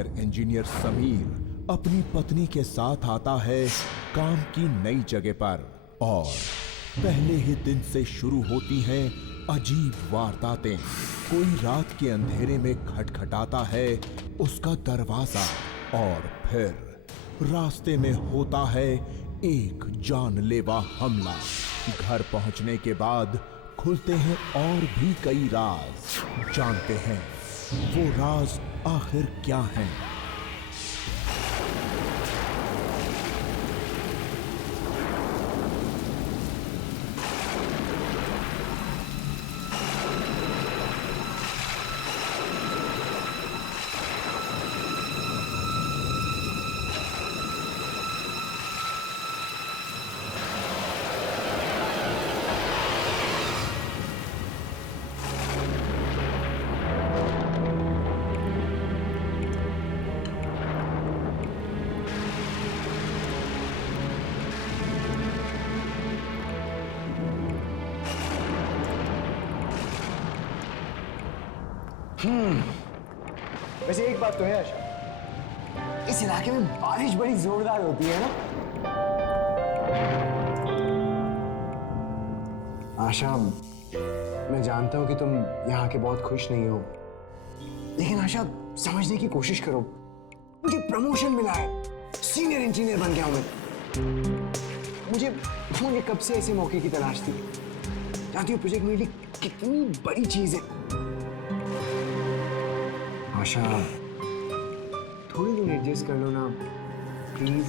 Junior engineer Sameer अपनी पत्नी के साथ आता है काम की नई जगह पर और पहले ही दिन से शुरू होती हैं अजीब वारदातें। कोई रात के अंधेरे में खटखटाता है उसका दरवाजा और फिर रास्ते में होता है एक जानलेवा हमला। घर पहुंचने के बाद खुलते हैं और भी कई राज। जानते हैं वो राज आखिर क्या हैं? वैसे एक बात तो है आशा, इस इलाके में बारिश बड़ी जोरदार होती है ना? आशा, मैं जानता हूं कि तुम यहाँ के बहुत खुश नहीं हो, लेकिन आशा समझने की कोशिश करो। मुझे प्रमोशन मिला है, सीनियर इंजीनियर बन गया हूं मैं। मुझे कब से ऐसे मौके की तलाश थी। जानती हो प्रोजेक्ट मेरे लिए कितनी बड़ी चीज है। आशा, थोड़ी दिन एडजस्ट कर लो ना प्लीज।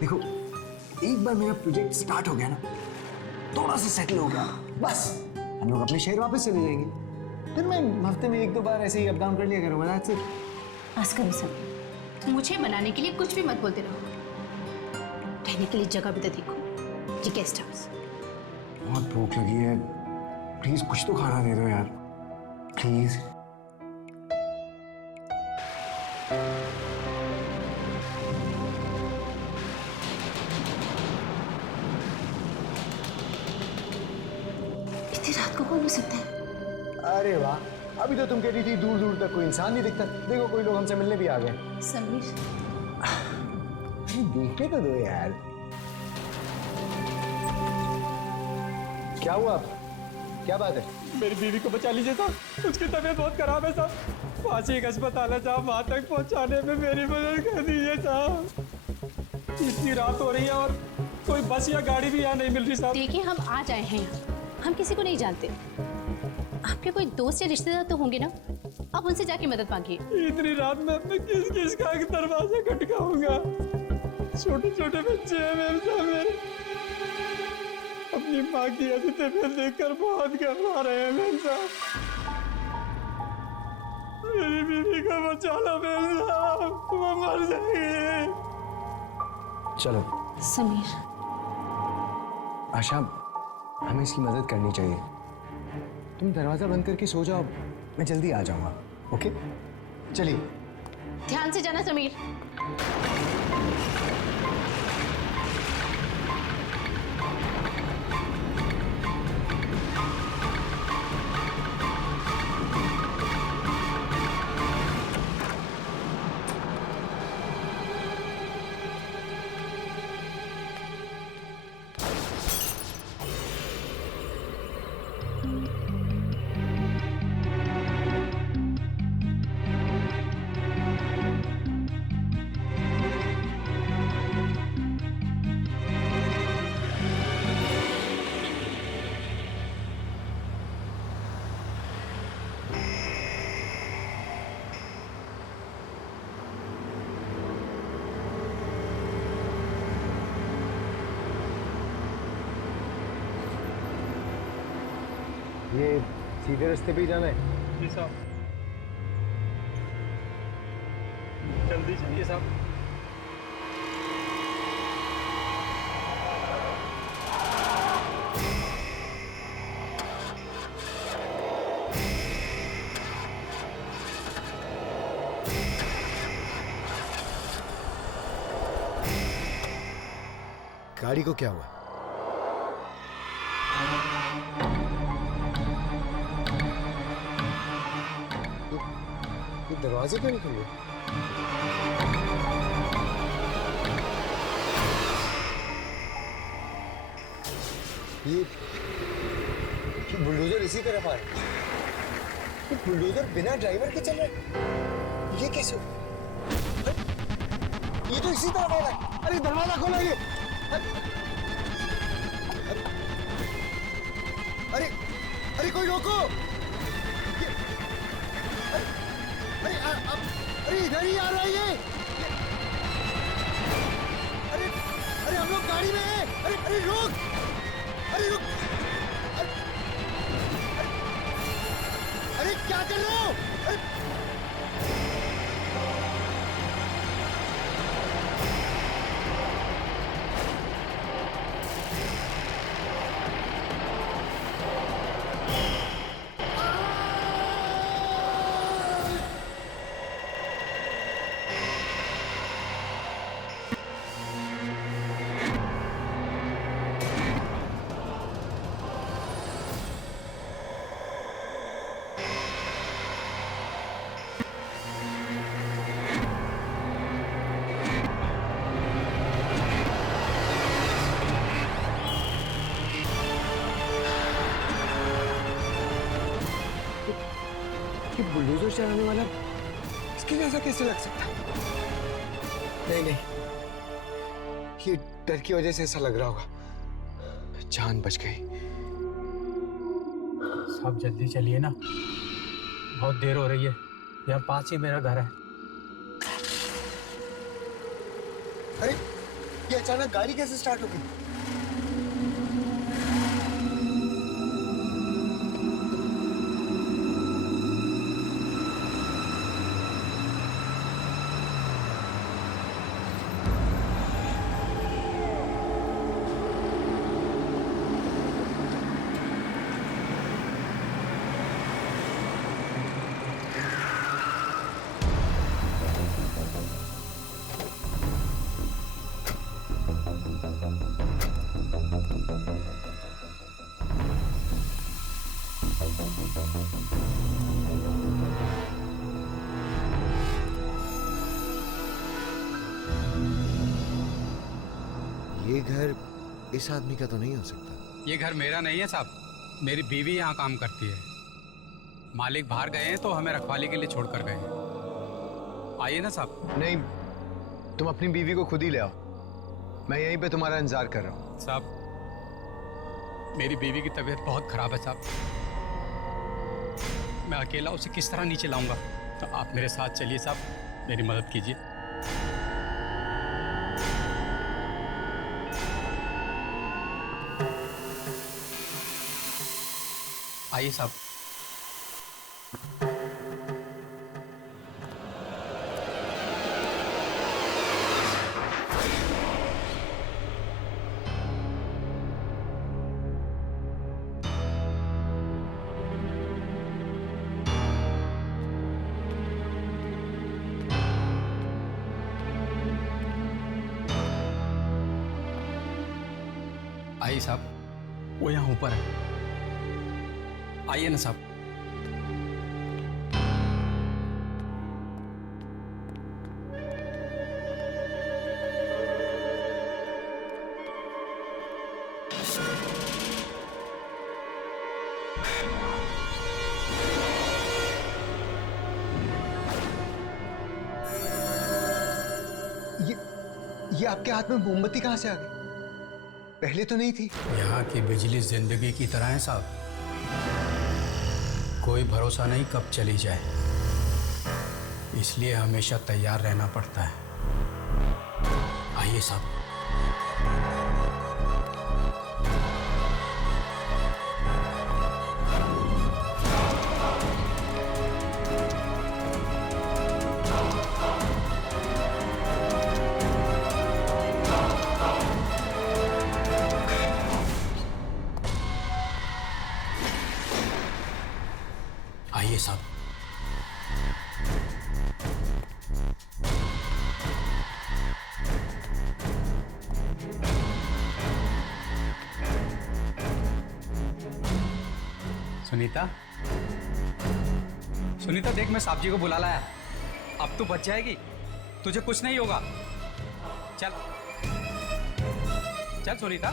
देखो, एक बार मेरा प्रोजेक्ट स्टार्ट हो गया ना, थोड़ा सा सेटल हो गया, बस हम लोग अपने शहर वापस चले जाएंगे। फिर मैं हफ्ते में 1-2 बार ऐसे ही अप डाउन कर लिया करूँगा। That's it. बस करो सब, मुझे बनाने के लिए कुछ भी मत बोलते रहो। रहने के लिए जगह भी तो देखो, ये गेस्ट हाउस। बहुत भूख लगी है, प्लीज कुछ तो खाना दे दो यार, प्लीज। इतनी रात को कौन हो सकता है? अरे वाह, अभी तो तुम कह रही थी दूर दूर तक कोई इंसान नहीं दिखता। देखो, कोई लोग हमसे मिलने भी आ गए। समीर, देखने तो दो यार। क्या हुआ? क्या बात है? मेरी बीवी को बचा लीजिए साहब, उसकी तबीयत बहुत खराब है साहब। पास ही एक अस्पताल है साहब, वहां तक पहुंचाने में मेरी मदद कर दीजिए साहब। इतनी रात हो रही है और कोई बस या गाड़ी भी यहाँ नहीं मिल रही साहब। देखिए हम आज आए हैं यहाँ, हम किसी को नहीं जानते। आपके कोई दोस्त या रिश्तेदार तो होंगे ना, आप उनसे जाके मदद मांगिए। इतनी रात में अपने किस किस का दरवाजा खटकाऊंगा? छोटे छोटे बच्चे हैं मेरे सामने, अपनी माँ की ऐसी तबीयत देखकर बहुत घबरा रहे हैं मेरे साथ। मेरी बीवी को बचा लो मेरे साहब, वो मर जाएगी। चलो समीर, आशा, हमें इसकी मदद करनी चाहिए। तुम दरवाजा बंद करके सो जाओ, मैं जल्दी आ जाऊंगा। ओके, चलिए। ध्यान से जाना समीर। ये सीधे रास्ते पे ही जाना है? जी साहब, जल्दी चलिए साहब। गाड़ी को क्या हुआ? दरवाजे क्यों नहीं खुले? ये बुलडोजर इसी तरफ आ रहा है। ये बुलडोजर बिना ड्राइवर के चल रहा है। ये कैसे? ये तो इसी तरफ आ रहा है। अरे दरवाजा खोलो ये। अरे अरे कोई रोको। अरे इधर ही आ रहा है ये। अरे अरे हम लोग गाड़ी में हैं। अरे अरे रुक। अरे रुक। अरे क्या कर रहे हो? कि बुलडोजर चलाने वाला इसके जैसा कैसे लग सकता है? नहीं नहीं, ये डर की वजह से ऐसा लग रहा होगा। जान बच गई। साहब जल्दी चलिए ना, बहुत देर हो रही है। यहाँ पास ही मेरा घर है। अरे ये अचानक गाड़ी कैसे स्टार्ट हो गई? ये घर इस आदमी का तो नहीं हो सकता। ये घर मेरा नहीं है साहब, मेरी बीवी यहाँ काम करती है। मालिक बाहर गए हैं तो हमें रखवाली के लिए छोड़कर गए हैं। आइए ना साहब। नहीं, तुम अपनी बीवी को खुद ही ले आओ। मैं यहीं पे तुम्हारा इंतजार कर रहा हूँ। साहब मेरी बीवी की तबीयत बहुत खराब है साहब। मैं अकेला उसे किस तरह नीचे लाऊंगा? तो आप मेरे साथ चलिए साहब, मेरी मदद कीजिए। आइए साहब। आइए साहब, वो यहाँ ऊपर है। आइए ना साहब। ये आपके हाथ में मोमबत्ती कहां से आ गई? पहले तो नहीं थी। यहाँ की बिजली जिंदगी की तरह है साहब, कोई भरोसा नहीं कब चली जाए, इसलिए हमेशा तैयार रहना पड़ता है। आइए साहब। आइए साहब। सुनीता, सुनीता देख, मैं साहब जी को बुला लाया। अब तू बच जाएगी, तुझे कुछ नहीं होगा। चल चल सुनीता।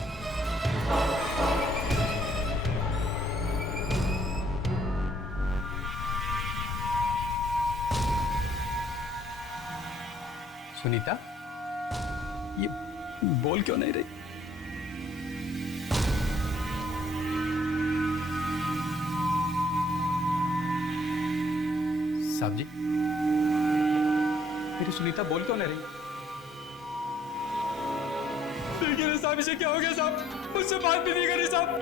सुनीता, ये बोल क्यों नहीं रही? साहब जी, मेरी सुनीता बोल क्यों नहीं रही? देखिए साहब, इसे क्या हो गया साहब? मुझसे बात भी नहीं करी साहब।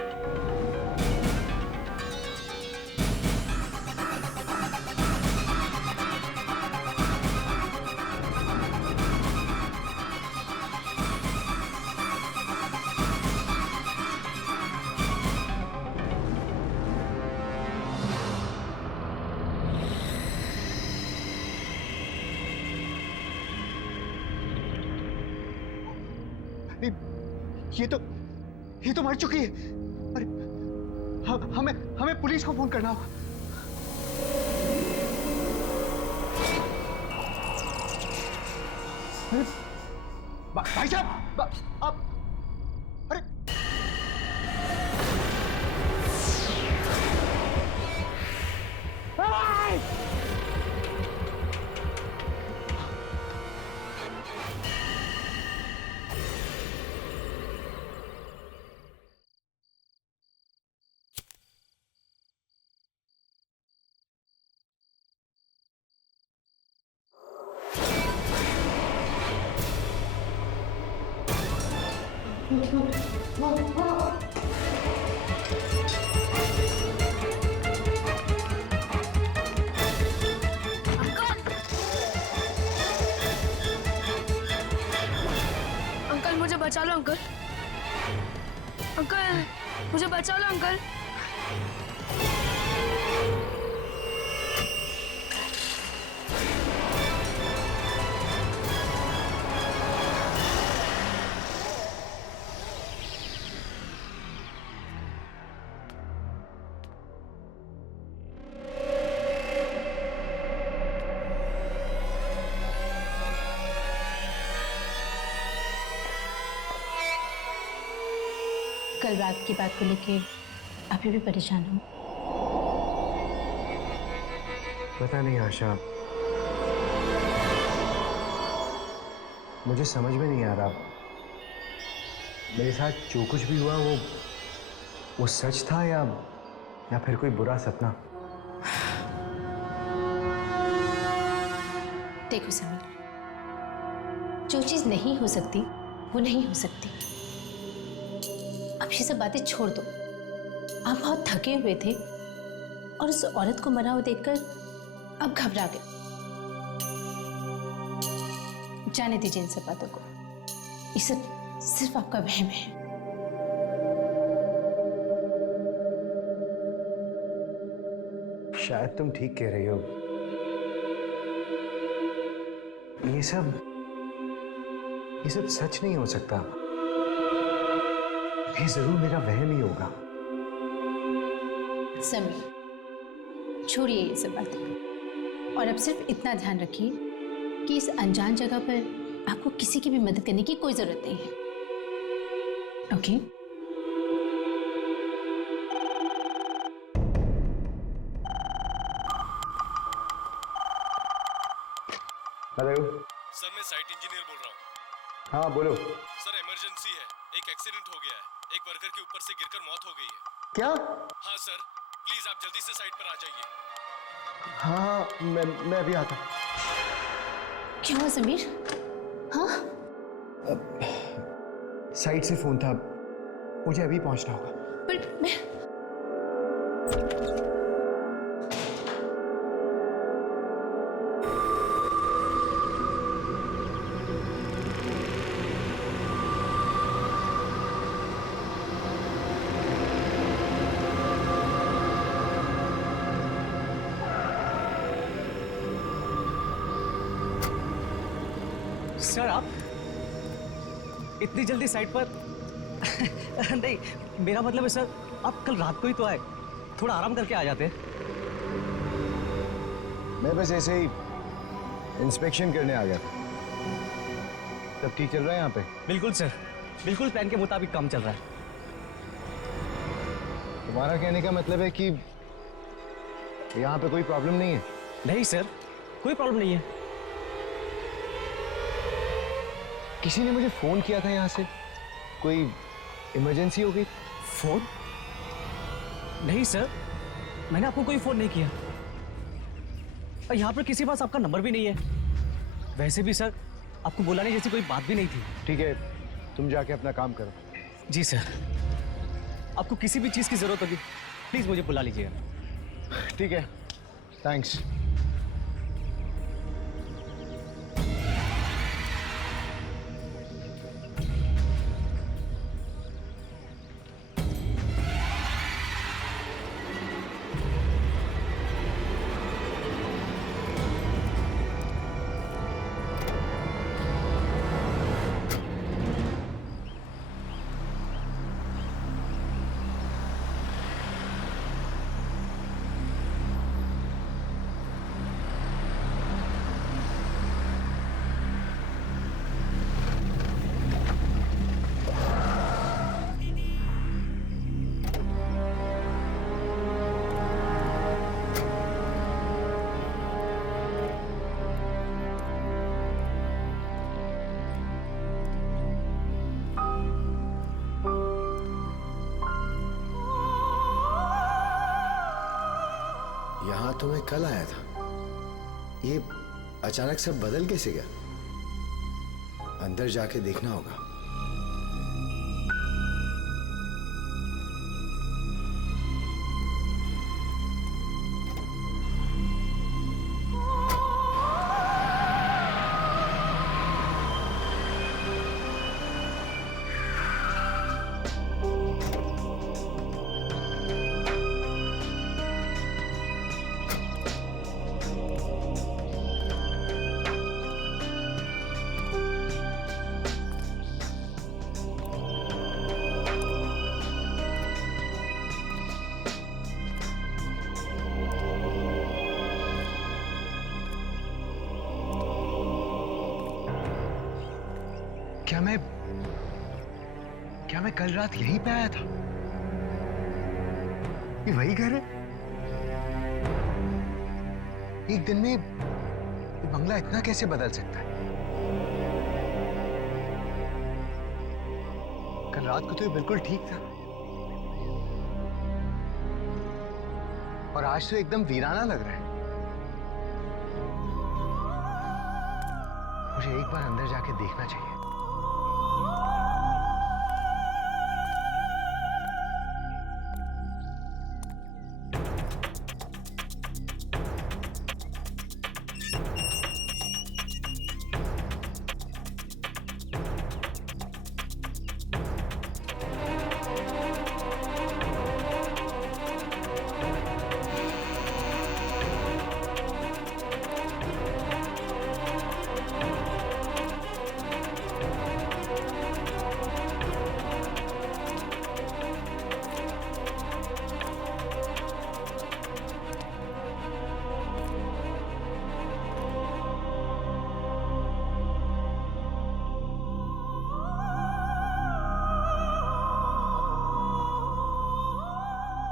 ये तो मर चुकी है। अरे हमें पुलिस को फोन करना होगा। भाई साहब, आप अरे अंकल मुझे बचा लो अंकल। अंकल मुझे बचा लो अंकल। कल रात की बात को लेके अभी भी परेशान हूँ। पता नहीं आशा, मुझे समझ में नहीं आ रहा मेरे साथ जो कुछ भी हुआ वो सच था या फिर कोई बुरा सपना। देखो समीर, जो चीज नहीं हो सकती वो नहीं हो सकती। अब ये सब बातें छोड़ दो। आप बहुत थके हुए थे और उस औरत को मरा हुआ देखकर अब घबरा गए। जाने दीजिए इन सब बातों को। ये सब सिर्फ आपका वहम है। शायद तुम ठीक कह रही हो। ये सब सच नहीं हो सकता। ये जरूर मेरा वहम ही होगा। समीर, छोड़िए ये सब बातें और अब सिर्फ इतना ध्यान रखिए कि इस अनजान जगह पर आपको किसी की भी मदद करने की कोई जरूरत नहीं है। ओके? हेलो सर, मैं साइट इंजीनियर बोल रहा हूँ। हाँ बोलो। सर, इमरजेंसी है। एक एक्सीडेंट हो गया है। एक वर्कर के ऊपर से गिरकर मौत हो गई है। क्या? हाँ सर, प्लीज आप जल्दी से साइट पर आ जाइए। हाँ मैं अभी आता। क्या हुआ समीर? हाँ? साइट से फोन था, मुझे अभी पहुंचना होगा। पर मैं सर, आप इतनी जल्दी साइट पर नहीं, मेरा मतलब है सर, आप कल रात को ही तो आए, थोड़ा आराम करके आ जाते। मैं बस ऐसे ही इंस्पेक्शन करने आ गया था। सब ठीक चल रहा है यहाँ पे? बिल्कुल सर, बिल्कुल प्लान के मुताबिक काम चल रहा है। तुम्हारा कहने का मतलब है कि यहाँ पे कोई प्रॉब्लम नहीं है? नहीं सर, कोई प्रॉब्लम नहीं है। किसी ने मुझे फोन किया था यहाँ से, कोई इमरजेंसी हो गई? फोन? नहीं सर, मैंने आपको कोई फोन नहीं किया और यहाँ पर किसी के पास आपका नंबर भी नहीं है। वैसे भी सर, आपको बुलाने जैसी कोई बात भी नहीं थी। ठीक है, तुम जाके अपना काम करो। जी सर, आपको किसी भी चीज़ की जरूरत होगी प्लीज मुझे बुला लीजिएगा। ठीक है, थैंक्स। यहाँ तो मैं कल आया था, ये अचानक सब बदल कैसे गया? अंदर जाके देखना होगा। क्या मैं कल रात यहीं पे आया था? ये वही घर है? एक दिन में ये बंगला इतना कैसे बदल सकता है? कल रात को तो ये बिल्कुल ठीक था और आज तो एकदम वीराना लग रहा है। मुझे एक बार अंदर जाके देखना चाहिए।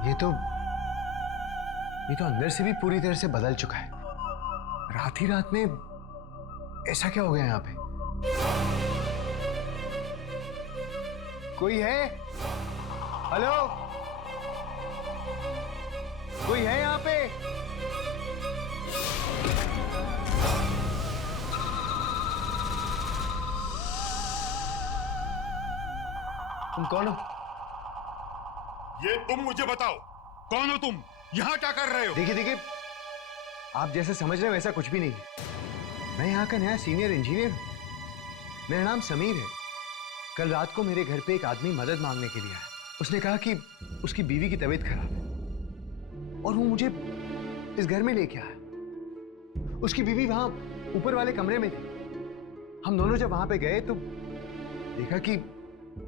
ये तो अंदर से भी पूरी तरह से बदल चुका है। रात ही रात में ऐसा क्या हो गया यहाँ पे? कोई है? हेलो, कोई है यहाँ पे? तुम कौन हो? ये तुम मुझे बताओ, कौन हो तुम? यहाँ क्या कर रहे हो? देखिए, आप जैसे समझ रहे हो वैसा कुछ भी नहीं है। मैं यहाँ का नया सीनियर इंजीनियर हूँ। मेरा नाम समीर है। कल रात को मेरे घर पे एक आदमी मदद मांगने के लिए आया। उसने कहा कि उसकी बीवी की तबीयत खराब है और वो मुझे इस घर में लेके आया। उसकी बीवी वहां ऊपर वाले कमरे में थी। हम दोनों जब वहां पे गए तो देखा कि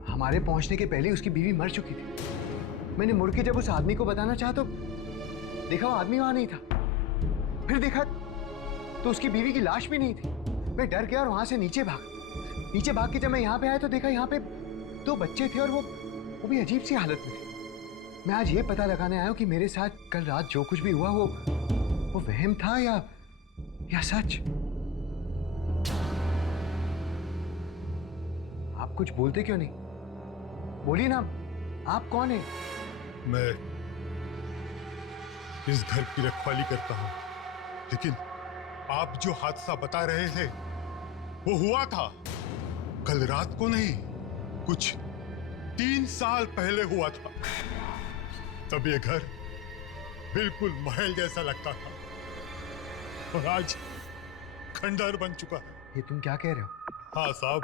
हमारे पहुंचने के पहले उसकी बीवी मर चुकी थी। मैंने मुड़ के जब उस आदमी को बताना चाहा तो देखा वो आदमी वहां नहीं था। फिर देखा तो उसकी बीवी की लाश भी नहीं थी। मैं डर गया और वहां से नीचे भाग के जब मैं यहाँ पे आया तो देखा यहाँ पे 2 बच्चे थे और वो भी अजीब सी हालत में थे। मैं आज ये पता लगाने आया हूँ कि मेरे साथ कल रात जो कुछ भी हुआ वो वहम था या सच। आप कुछ बोलते क्यों नहीं? बोलिए ना, आप कौन है? मैं इस घर की रखवाली करता हूं, लेकिन आप जो हादसा बता रहे थे वो हुआ था कल रात को नहीं, कुछ 3 साल पहले हुआ था। तब ये घर बिल्कुल महल जैसा लगता था और आज खंडहर बन चुका है। ये तुम क्या कह रहे हो? हाँ साहब,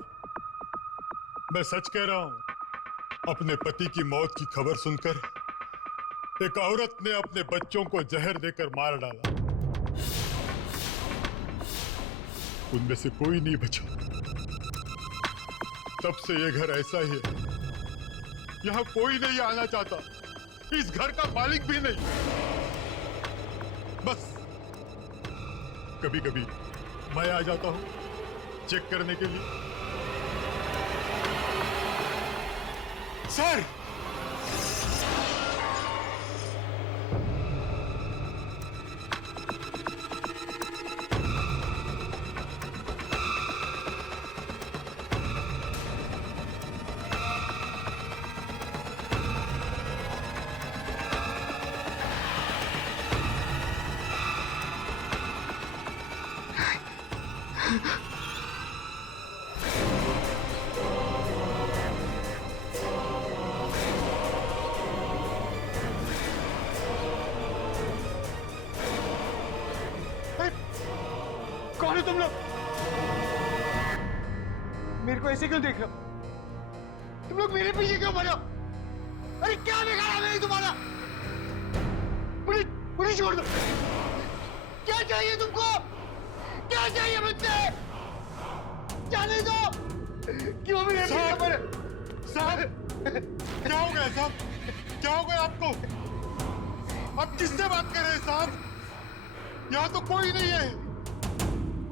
मैं सच कह रहा हूं। अपने पति की मौत की खबर सुनकर एक औरत ने अपने बच्चों को जहर देकर मार डाला। उनमें से कोई नहीं बचा। तब से ये घर ऐसा ही है। यहां कोई नहीं आना चाहता, इस घर का मालिक भी नहीं। बस कभी कभी मैं आ जाता हूं चेक करने के लिए। सर, कौन हो तुम लोग? मेरे को ऐसे क्यों देख रहे हो? तुम लोग मेरे पीछे क्यों पड़े हो? अरे क्या बिगाड़ा मैंने तुम्हारा? पुलिस छोड़ दो। क्या चाहिए तुमको? क्या चाहिए मुझसे? जाने दो। क्यों मेरे पीछे पड़े? साहब क्या हो गया साहब? क्या हो गया आपको? आप किससे बात कर रहे हैं साहब? यहाँ तो कोई नहीं है।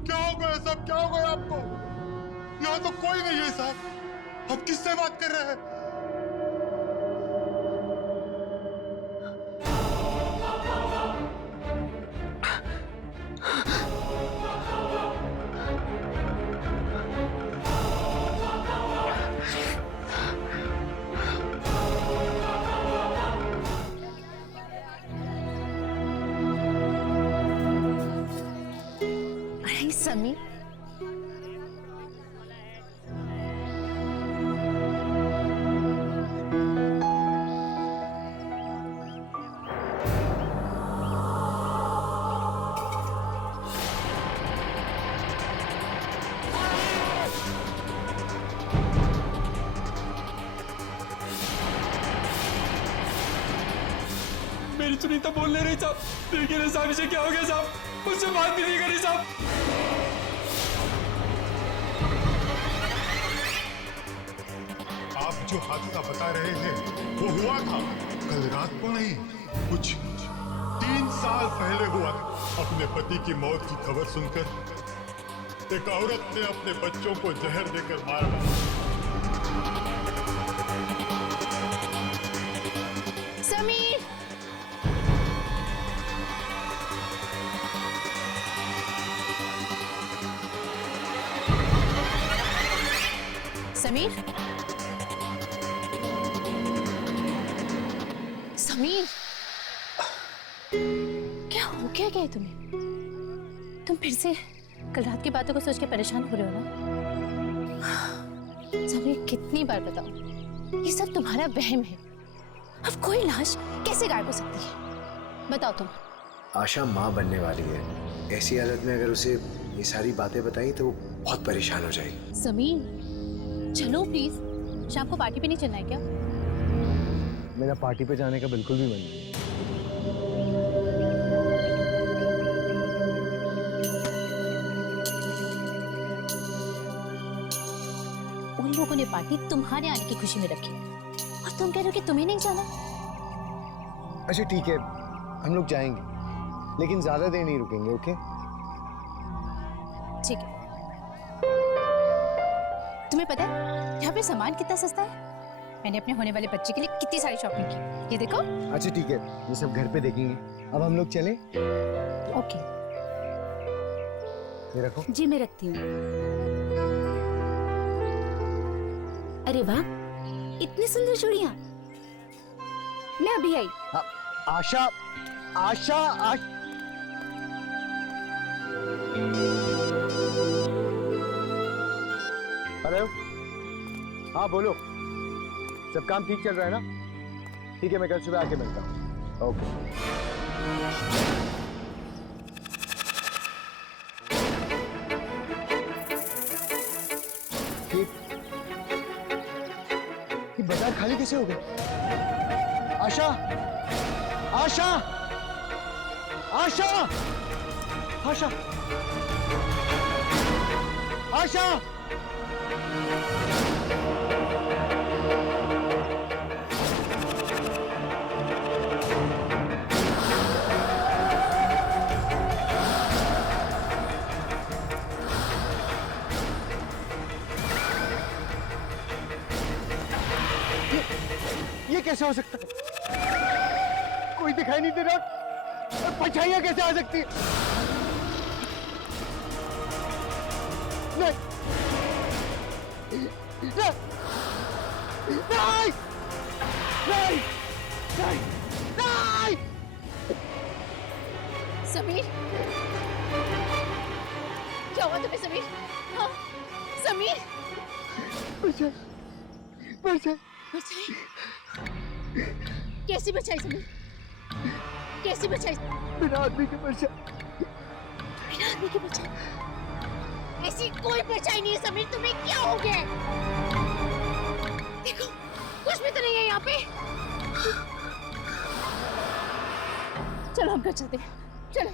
क्या हो गया साहब? क्या हो गया आपको? यहाँ तो कोई नहीं है साहब। आप किससे बात कर रहे हैं? अरे समीर, मेरी सुनीता बोल नहीं रही साहब। देखिए ना साहब, इसे क्या हो गया साहब? मुझसे बात भी नहीं करी साहब। आप जो हादसा बता रहे हैं वो हुआ था कल रात को नहीं, कुछ 3 साल पहले हुआ था। अपने पति की मौत की खबर सुनकर एक औरत ने अपने बच्चों को जहर देकर मार डाला। समीर, समीर, समीर, क्या हो क्या गया तुम्हें? तुम फिर से कल रात की बातों को सोच के परेशान हो रहे हो ना? समीर, कितनी बार बताओ, ये सब तुम्हारा वहम है। अब कोई लाश कैसे गायब हो सकती है? बताओ तुम। आशा माँ बनने वाली है। ऐसी हालत में अगर उसे ये सारी बातें बताई तो वो बहुत परेशान हो जाएगी। समीर, चलो प्लीज। शाम को पार्टी पे नहीं चलना है क्या? मेरा पार्टी पे जाने का बिल्कुल भी मन नहीं। उन लोगों ने पार्टी तुम्हारे आने की खुशी में रखी और तुम कह रहे हो कि तुम्हें नहीं जाना? अच्छा ठीक है, हम लोग जाएंगे, लेकिन ज्यादा देर नहीं रुकेंगे। ओके? तुम्हें पता है यहाँ पे सामान कितना सस्ता है? मैंने अपने होने वाले बच्चे के लिए कितनी सारी शॉपिंग की, ये देखो। अच्छा ठीक है, ये सब घर पे देखेंगे। अब हम लोग चलें? ओके। ये रखो। जी मैं रखती हूँ। अरे वाह, इतनी सुंदर चूड़ियाँ। मैं अभी आई। आशा, आशा, हेलो, हाँ बोलो। सब काम ठीक चल रहा है ना? ठीक है, मैं कल सुबह आके मिलता हूँ। ओके। ये बाजार खाली कैसे हो गए? आशा, आशा, आशा, आशा, आशा। ये कैसे हो सकता है? कोई दिखाई नहीं दे रहा। परछाइयां कैसे आ सकती है? नहीं, नहीं, नहीं, नहीं, नहीं, नहीं। समीर, क्या हुआ तुम्हें समीर? हाँ, समीर। परछाई, परछाई। बचाई? कैसी बचाई समीर? कैसी बचाई? बिना आदमी के परछाई। बिना आदमी की बचाई? ऐसी कोई बचाई नहीं है समीर, तुम्हें क्या हो गया? देखो, कुछ भी तो नहीं है यहाँ पे। चलो हम घर चलते हैं, चलो।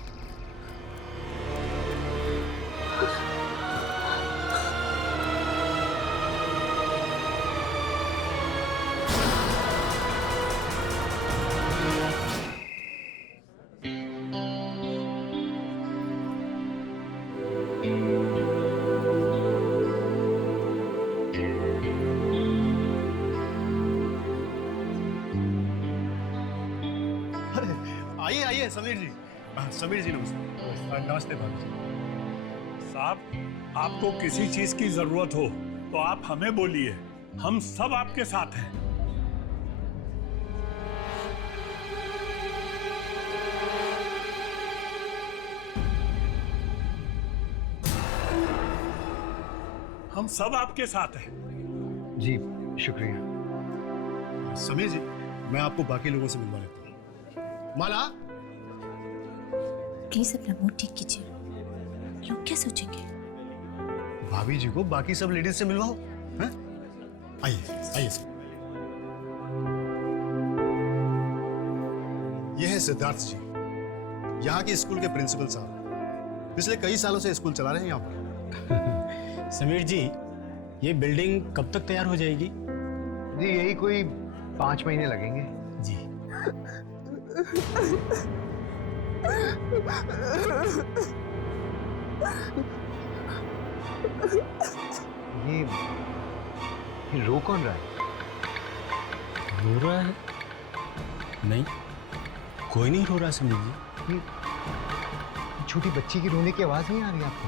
आइए आइए समीर जी। समीर जी नमस्ते। नमस्ते भाभी जी। साहब, आपको किसी चीज की जरूरत हो तो आप हमें बोलिए, हम सब आपके साथ हैं। हम सब आपके साथ हैं। जी शुक्रिया। समीर जी, मैं आपको बाकी लोगों से मिलवा लेता हूँ। माला, प्लीज अपना मूड ठीक कीजिए, लोग क्या सोचेंगे? भाभी जी को बाकी सब लेडीज से मिलवाओ। हैं? आइए आइए। यह है सिद्धार्थ जी, यहाँ के स्कूल के प्रिंसिपल साहब। पिछले कई सालों से स्कूल चला रहे हैं यहाँ पर। समीर जी, ये बिल्डिंग कब तक तैयार हो जाएगी? जी यही कोई 5 महीने लगेंगे। जी। ये रो कौन रहा है? रो रहा है? नहीं, कोई नहीं रो रहा समीर जी। छोटी बच्ची की रोने की आवाज नहीं आ रही आपको?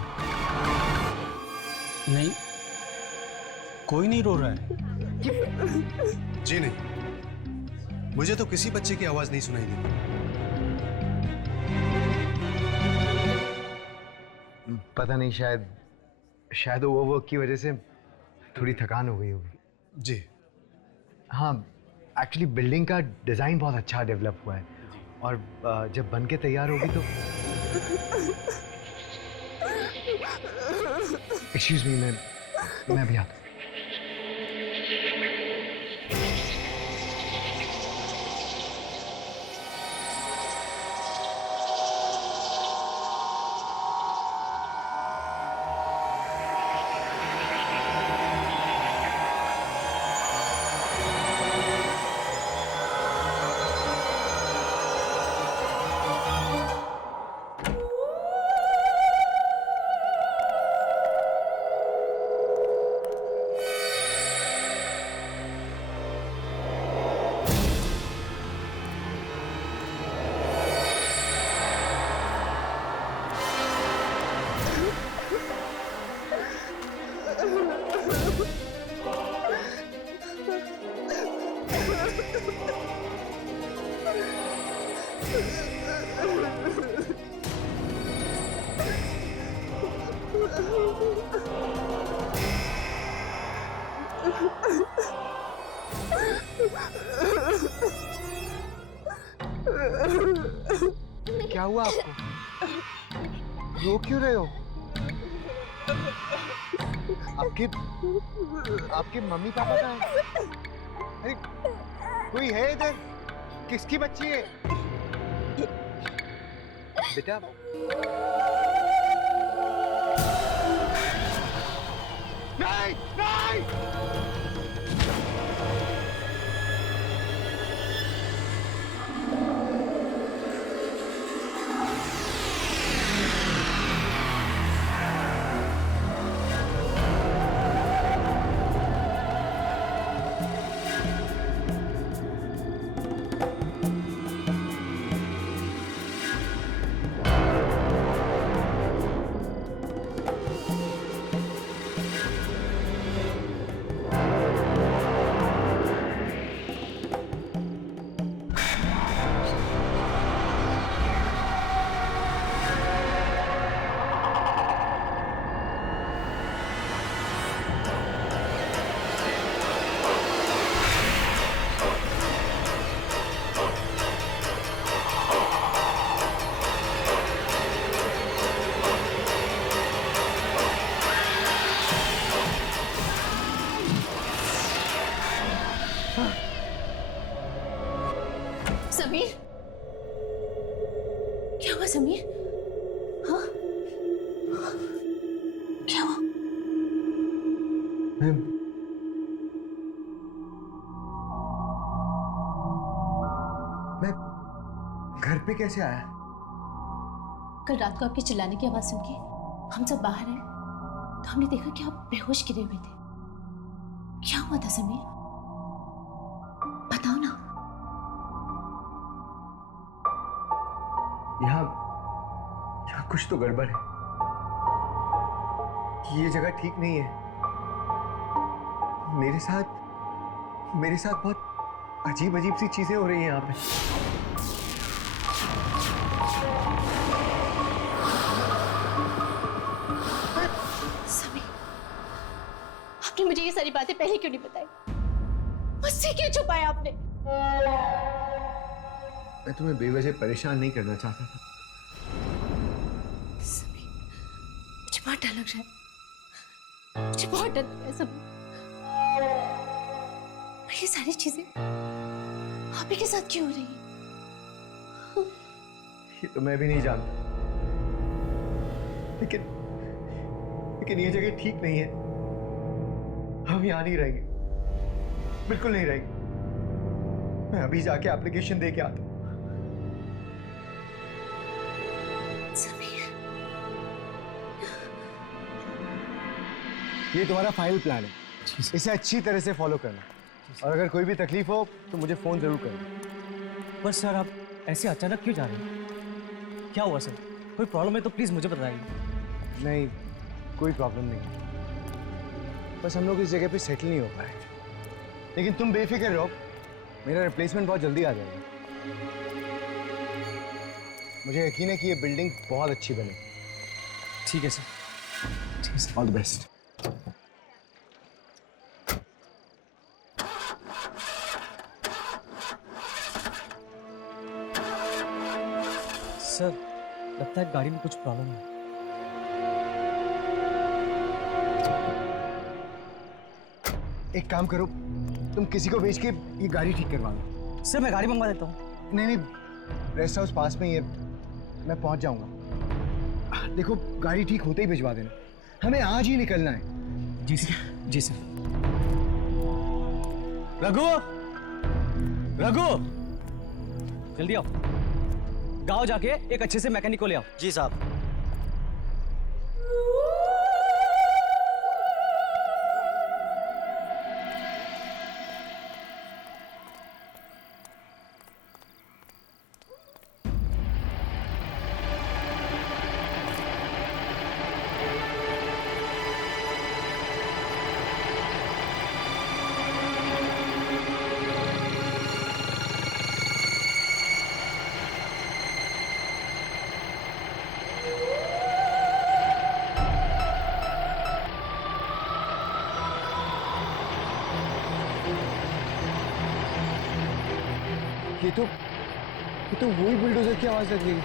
नहीं, कोई नहीं रो रहा है। जी नहीं, मुझे तो किसी बच्चे की आवाज नहीं सुनाई दी। पता नहीं, शायद ओवरवर्क की वजह से थोड़ी थकान हो गई होगी। जी हाँ, एक्चुअली बिल्डिंग का डिजाइन बहुत अच्छा डेवलप हुआ है और जब बन के तैयार होगी तो एक्सक्यूज मी, मैं अभी आता हूँ। हुआ आपको? रो क्यों रहे हो? आपके मम्मी पापा कहाँ हैं? अरे कोई है इधर? किसकी बच्ची है बेटा? नहीं नहीं। समीर, क्या हुआ समीर? हाँ, क्या हुआ? मैं घर पे कैसे आया? कल रात को आपके चिल्लाने की आवाज सुन के हम सब बाहर आए तो हमने देखा कि आप बेहोश गिरे हुए थे। क्या हुआ था समीर? बताओ ना। यहाँ कुछ तो गड़बड़ है। ये जगह ठीक नहीं है। मेरे साथ बहुत अजीब अजीब सी चीजें हो रही हैं यहाँ पे। समीर, आपने मुझे ये सारी बातें पहले क्यों नहीं बताई? मुझसे क्यों छुपाया आपने? मैं तुम्हें बेवजह परेशान नहीं करना चाहता था। समीर, मुझे बहुत डर लग रहा है। मुझे बहुत डर लग रहा है समीर। ये सारी चीजें आप ही के साथ क्यों हो रही है? ये तो मैं भी नहीं जानता, लेकिन ये जगह ठीक नहीं है। हम यहाँ नहीं रहेंगे, बिल्कुल नहीं रहेंगे। मैं अभी जाके एप्लीकेशन दे के आता हूँ। समीर, ये तुम्हारा फाइनल प्लान है, इसे अच्छी तरह से फॉलो करना। और अगर कोई भी तकलीफ हो तो मुझे फोन जरूर करना। पर सर आप ऐसे अचानक क्यों जा रहे हैं? क्या हुआ सर? कोई प्रॉब्लम है तो प्लीज मुझे बताइए। नहीं, कोई प्रॉब्लम नहीं, बस हम लोग इस जगह पे सेटल नहीं हो पाए। लेकिन तुम बेफिक्र रहो, मेरा रिप्लेसमेंट बहुत जल्दी आ जाएगा। मुझे यकीन है कि ये बिल्डिंग बहुत अच्छी बनेगी। ठीक है सर, ठीक है sir. All the best. Sir लगता है गाड़ी में कुछ प्रॉब्लम है। एक काम करो, तुम किसी को भेज के ये गाड़ी ठीक करवा लो। सर मैं गाड़ी मंगवा देता हूँ। नहीं, रेस्ट हाउस पास में ही है, मैं पहुंच जाऊंगा। देखो, गाड़ी ठीक होते ही भिजवा देना, हमें आज ही निकलना है। जी सर, जी सर। रघु, रघु, जल्दी आओ, गांव जाके एक अच्छे से मैकेनिक को ले आओ। जी साहब। ये तो वही बुलडोजर की आवाज लग रही है।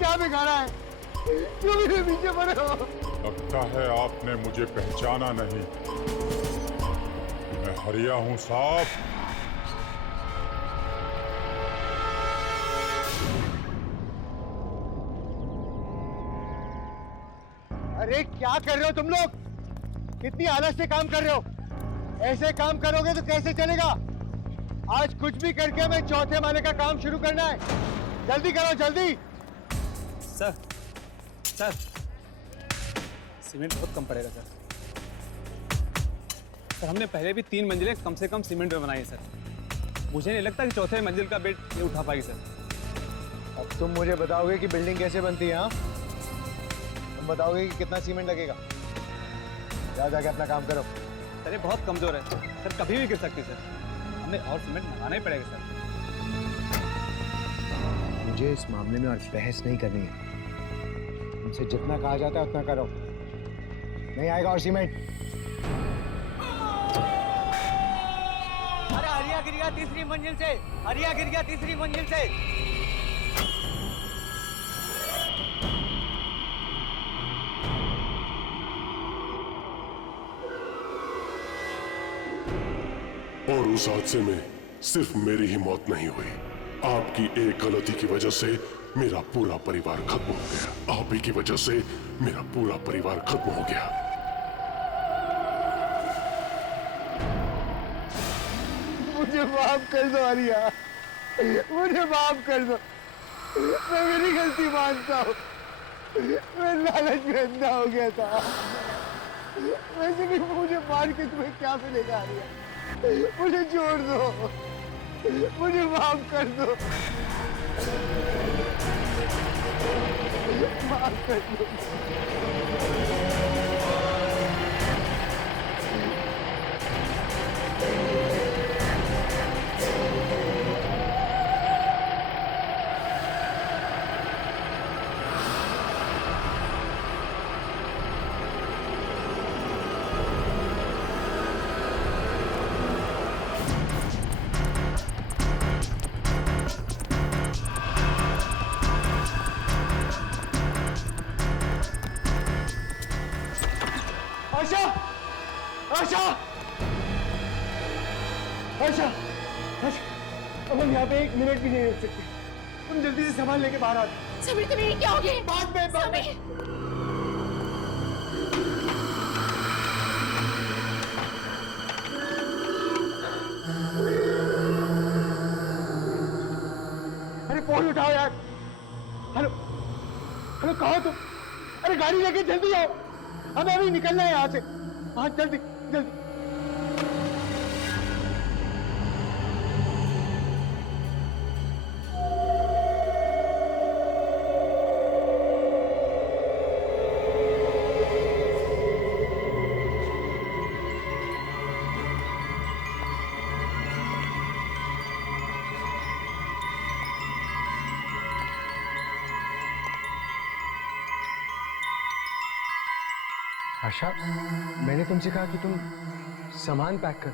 क्या बिगाड़ा है? क्यों मेरे पीछे पड़े हो? लगता है आपने मुझे पहचाना नहीं। मैं हरिया हूं साहब। अरे क्या कर रहे हो तुम लोग? कितनी आलस से काम कर रहे हो? ऐसे काम करोगे तो कैसे चलेगा? आज कुछ भी करके हमें चौथे माले का काम शुरू करना है। जल्दी करो, जल्दी। सर सीमेंट बहुत कम पड़ेगा सर। हमने पहले भी 3 मंजिलें कम से कम सीमेंट में बनाई है सर। मुझे नहीं लगता कि चौथे मंजिल का बेड ये उठा पाएगी सर। अब तुम मुझे बताओगे कि बिल्डिंग कैसे बनती है? हाँ, तुम बताओगे कि कितना सीमेंट लगेगा। जाके अपना काम करो। सर ये बहुत कमजोर है सर, कभी भी गिर सकती है सर। हमें और सीमेंट मंगाना ही पड़ेगा सर। मुझे इस मामले में और बहस नहीं करनी है। तुमसे जितना कहा जाता है उतना करो। नहीं आएगा और सीमेंट। अरे हरिया गिर गया तीसरी मंजिल से, हरिया गिर गया तीसरी मंजिल से। और उस हादसे में सिर्फ मेरी ही मौत नहीं हुई, आपकी एक गलती की वजह से मेरा पूरा परिवार खत्म हो गया। आप ही की वजह से मेरा पूरा परिवार खत्म हो गया। मुझे माफ कर दो हरिया, मुझे माफ कर दो। मैं मेरी गलती मानता हूँ। मैं लालच में अंधा हो गया था। वैसे भी मुझे मार के तुम्हें क्या मिलेगा हरिया? मुझे छोड़ दो, मुझे माफ कर दो, माफ कर दो। आशा! आशा! आशा! आशा! अब हम यहाँ पे 1 मिनट भी नहीं रुक सकते। तुम जल्दी से सामान लेके बाहर आ जाओ। समीर तुम्हें क्या हो गया? बाद में। अरे फोन उठाओ यार। हेलो हेलो, कहाँ हो तुम? अरे गाड़ी लेके जल्दी आओ, हमें अभी निकलना है यहाँ से। हाँ जल्दी जल्दी। आशा, मैंने तुमसे कहा कि तुम सामान पैक कर।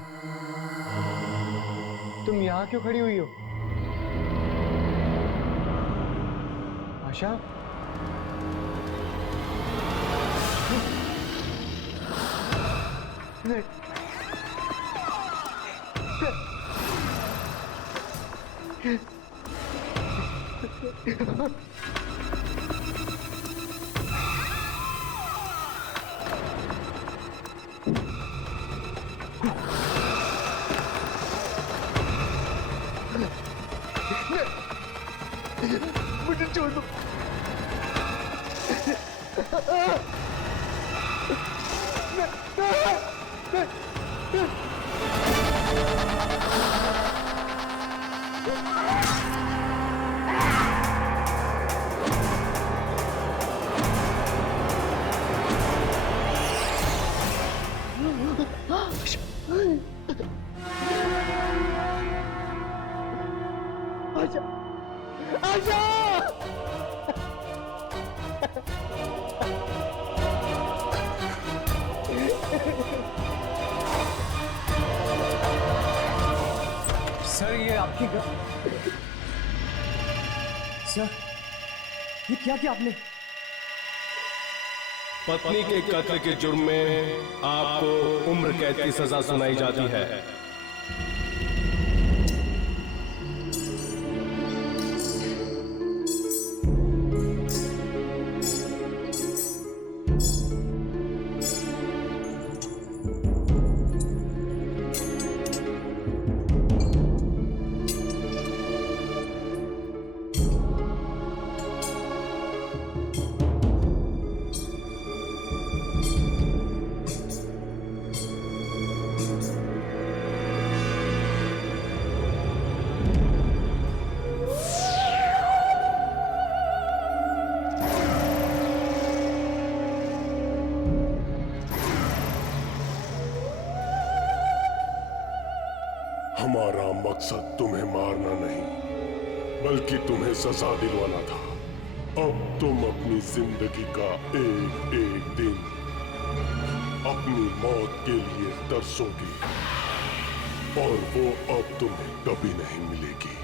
तुम यहाँ क्यों खड़ी हुई हो? आशा, मुझे छोड़ दो। आशा, आशा! सर ये आपकी सर ये क्या आपने? पत्नी के कत्ल के जुर्म में आपको उम्र कैद की सजा सुनाई जाती है। हमारा मकसद तुम्हें मारना नहीं, बल्कि तुम्हें सजा दिलवाना था। अब तुम अपनी जिंदगी का एक एक दिन अपनी मौत के लिए तरसोगी, और वो अब तुम्हें कभी नहीं मिलेगी।